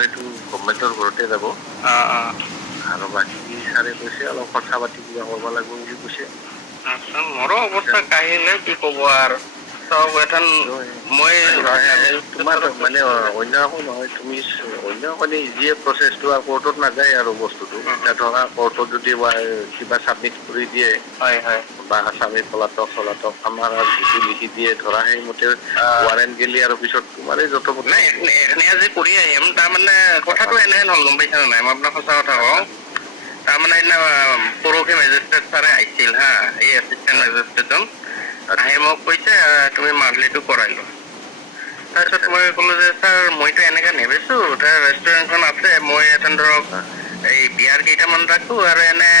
সেইটো গভৰ্ণমেণ্টৰ ঘৰতে যাব আৰু বাকী ছাৰে কৈছে অলপ কথা পাতি কিবা কৰিব লাগিব বুলি কৈছে। মোৰো অৱস্থা কাহিলে কি ক'ব আৰু চব এখন মই তোমাৰ মানে অন্য একো নহয়, তুমি অন্য মানে যিয়ে প্ৰচেছটো আৰু কোৰ্টত নাযায় আৰু বস্তুটো এতিয়া ধৰা কোৰ্টত যদি কিবা ছাবমিট কৰি দিয়ে বা আছামী পলাতক চলাতক আমাৰ যিটো লিখি দিয়ে ধৰা সেইমতে ৱাৰেণ্ট গেলি আৰু পিছত তোমাৰে য'ত নাই এনে আজি কৰি আহিম। তাৰমানে কথাটো এনেহেন হ'ল গম পাইছা নাই, মই আপোনাক সঁচা কথা কওঁ। তাৰমানে সেইদিনা পৰহি মেজিষ্ট্ৰেট ছাৰে আহিছিল হা, এই এছিষ্টেণ্ট মেজিষ্ট্ৰেটজন আহি মোক কৈছে তুমি মান্থলিটো কৰাই লোৱা। তাৰপিছত মই ক'লো যে ছাৰ মইতো এনেকৈ নেবেচো, তাৰ ৰেষ্টুৰেণ্টখন আছে, মই এথেন ধৰক এই বিয়াৰ কেইটামান ৰাখোঁ আৰু এনে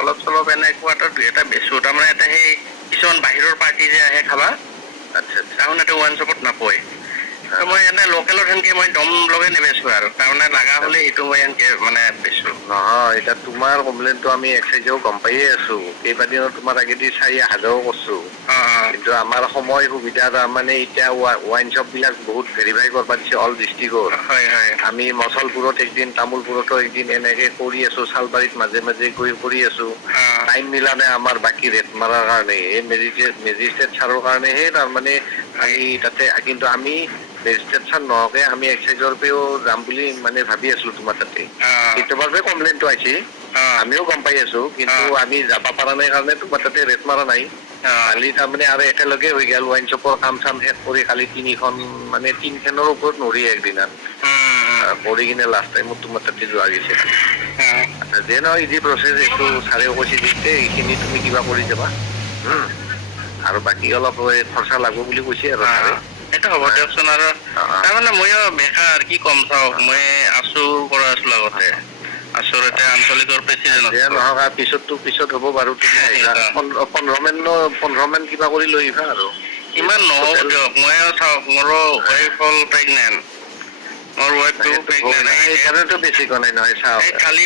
অলপ চলপ এনে কোৱাৰ্টাৰ দুই এটা বেচোঁ। তাৰমানে এটা সেই কিছুমান বাহিৰৰ পাৰ্টি যে আহে খাবা, তাহোন এইটো ওৱান শ্বপত নাপয়। মই এনে লোকেলত সেনেকে মই দম লগাই নেবেচো আৰু তাৰমানে লগা হ'লে সেইটো মই এনেকে মানে বেচো। নহয় এতিয়া তোমাৰ কমপ্লেইনটো আমি এক্সাইজেও গম পায়ে আছো, কেইবাদিনো তোমাৰ আগেদি চাই হাজাৰো কৰছো, কিন্তু আমাৰ সময় সুবিধা তাৰমানে এতিয়া ৱাইন শ্বপ বিলাক বহুত ভেৰিফাই কৰিব দিছে অল ডিষ্ট্ৰিক্টত। আমি মচলপুৰত একদিন, তামোলপুৰতো একদিন এনেকে কৰি আছো, চালবাৰীত মাজে মাজে গৈ কৰি আছো। টাইম মিলা নাই আমাৰ বাকী ৰেট মাৰাৰ কাৰণে, এই মেজিষ্ট্ৰেট ছাৰৰ কাৰণেহে তাৰমানে আমি তাতে, কিন্তু আমি মেজিষ্ট্ৰেট ছাৰ নহওকে আমি এক্সাইজৰ পেও যাম বুলি মানে ভাবি আছিলো তোমাৰ তাতে। কেতিয়াবাৰ পৰা কমপ্লেইনটো আহিছে, আমিও গম পাই আছো, কিন্তু আমি যাব পৰা নাই কাৰণে তোমাৰ তাতে ৰেট মাৰা নাই। কালি তাৰমানে আৰু একেলগে হৈ গ'ল, ৱাইন শ্বপৰ কাম চাম শেষ কৰি কালি তিনিখনৰ ওপৰত নৰি একদিনত কৰি কিনে লাষ্ট টাইমত তোমাৰ তাতে যোৱা গৈছে। যে নহয় ইজি প্ৰচেছ, এইটো ছাৰেও কৈছে দিছে এইখিনি তুমি কিবা কৰি যাবা আৰু বাকী অলপ খৰচা লাগব বুলি কৈছে আৰু ছাৰে। সেইটো হ'ব দিয়কচোন। আৰু তাৰমানে ময়ো বেকাৰ কি ক'ম চাওক, মই আছো কৰা আছিলো আগতে, আচলতে আঞ্চলিকৰ প্ৰেচিডেণ্ট নহওক পিছত হ'ব বাৰু। তুমি 15 মান কিবা কৰি লৈ আহিবা আৰু ইমান নহ'ব দিয়ক। মই চাওক মোৰো ৱাইফ হ'ল প্ৰেগনেণ্ট, মোৰ ৱাইফটো প্ৰেগনেণ্ট। সেইকাৰণেতো বেছি কোৱা নাই নহয়। চাওক কালি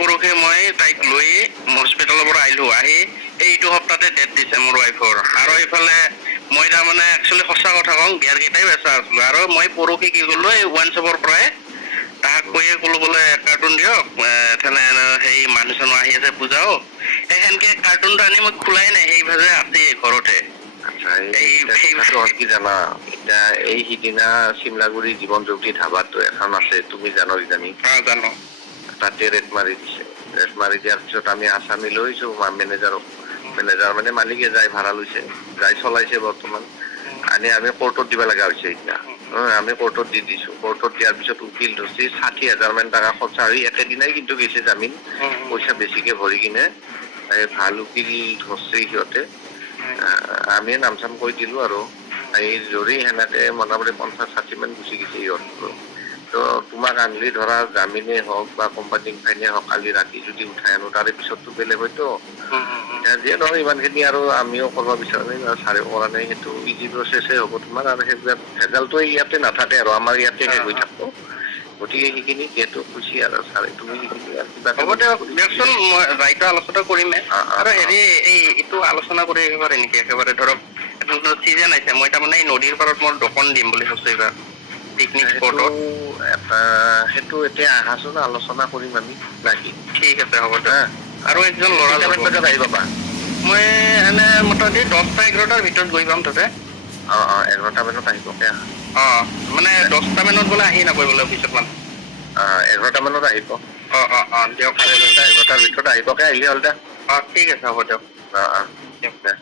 পৰহি মই তাইক লৈ হস্পিটেলৰ পৰা আহিলো, আহি এইটো সপ্তাহতে ডেট দিছে মোৰ ৱাইফৰ। আৰু এইফালে মই তাৰমানে একচুৱেলি সঁচা কথা কওঁ, বিয়াৰ কেইটাই বেচা আছিলো আৰু মই পৰহি কি কৰিলো, এই ওৱাইন শ্বপৰ পৰাই তাহাক কৈয়ে ক'লো বোলে কাৰ্টুন দিয়ক, সেই মানুহ চানুহ আহি আছে পূজাও, সেনেকে কাৰ্টুনটো আনি মই খোলাই নাই, সেই ভাজে আছে ঘৰতে। কি জানা, এতিয়া এই সিদিনা চিমলাগুৰি জীৱন জ্যোতি ধাবাটো এখন আছে, তুমি জানো কিজানি? জানো। তাতে ৰেট মাৰি দিছে। ৰেট মাৰি দিয়াৰ পিছত আমি আছামী লৈছো মেনেজাৰক, মেনেজাৰ মানে মালিকে যাই ভাড়া লৈছে, যাই চলাইছে বৰ্তমান। আনি আমি কোৰ্টত দিব লগা হৈছে এতিয়া। আমি কোৰ্টত দি দিছো, কোৰ্টত দিয়াৰ পিছত উকিল ধৰছি 60,000 মান টকা খৰচা হৈ একেদিনাই কিন্তু গৈছে জামিন, পইচা বেছিকে ভৰি কিনে। ভাল উকিল ধৰছি সিহঁতে, আমি নাম চাম কৈ দিলো আৰু এই জৰি সেনেকে মোটামুটি 50-60 মান গুচি গৈছে সিহঁতৰ। তো তোমাক আনলি ধৰা জামিনে হওক বা কোম্পানী ফাইনে হওক, কালি ৰাতি যদি উঠাই আনো তাৰে পিছততো বেলেগ হয়তো। যিয়ে নহয় ইমানখিনি আৰু আমিও কৰিব বিচৰা নাই, ছাৰেও কৰা নাই, সেইটো ইজি প্ৰচেছে হ'ব তোমাৰ। আৰু সেইবিলাক ভেজালটো ইয়াতে নাথাকে আৰু আমাৰ ইয়াতে শেষ হৈ থাকিব। গতিকে সেইখিনি যিহেতু খুচি আৰু ছাৰে তুমি সেইখিনি আৰু কিবা হ'ব দিয়কচোন, মই ৰাইটো আলোচনা কৰিমে। আৰু হেৰি এইটো আলোচনা কৰি একেবাৰে নেকি, একেবাৰে ধৰক চিজন আহিছে, মই তাৰমানে এই নদীৰ পাৰত মোৰ দোকান দিম বুলি ভাবছো এইবাৰ পিকনিক স্পটত। সেইটো এতিয়া আহাচোন, আলোচনা কৰিম আমি নাকি? ঠিক আছে, হ'ব দিয়ক। আৰু একজন ল'ৰা আহি পাবা। মই এনে মোটামুটি 10টা-11টাৰ ভিতৰত গৈ পাম তাতে। 11টা মানত আহিব। মানে 10টা মানত বোলে আহি নাপায় বোলে অফিচত মানে। 11টা মানত আহিব। দিয়ক। 11টাৰ ভিতৰত আহিবকে আহিলে হ'ল দে। ঠিক আছে, হ'ব দিয়ক। দিয়ক দে।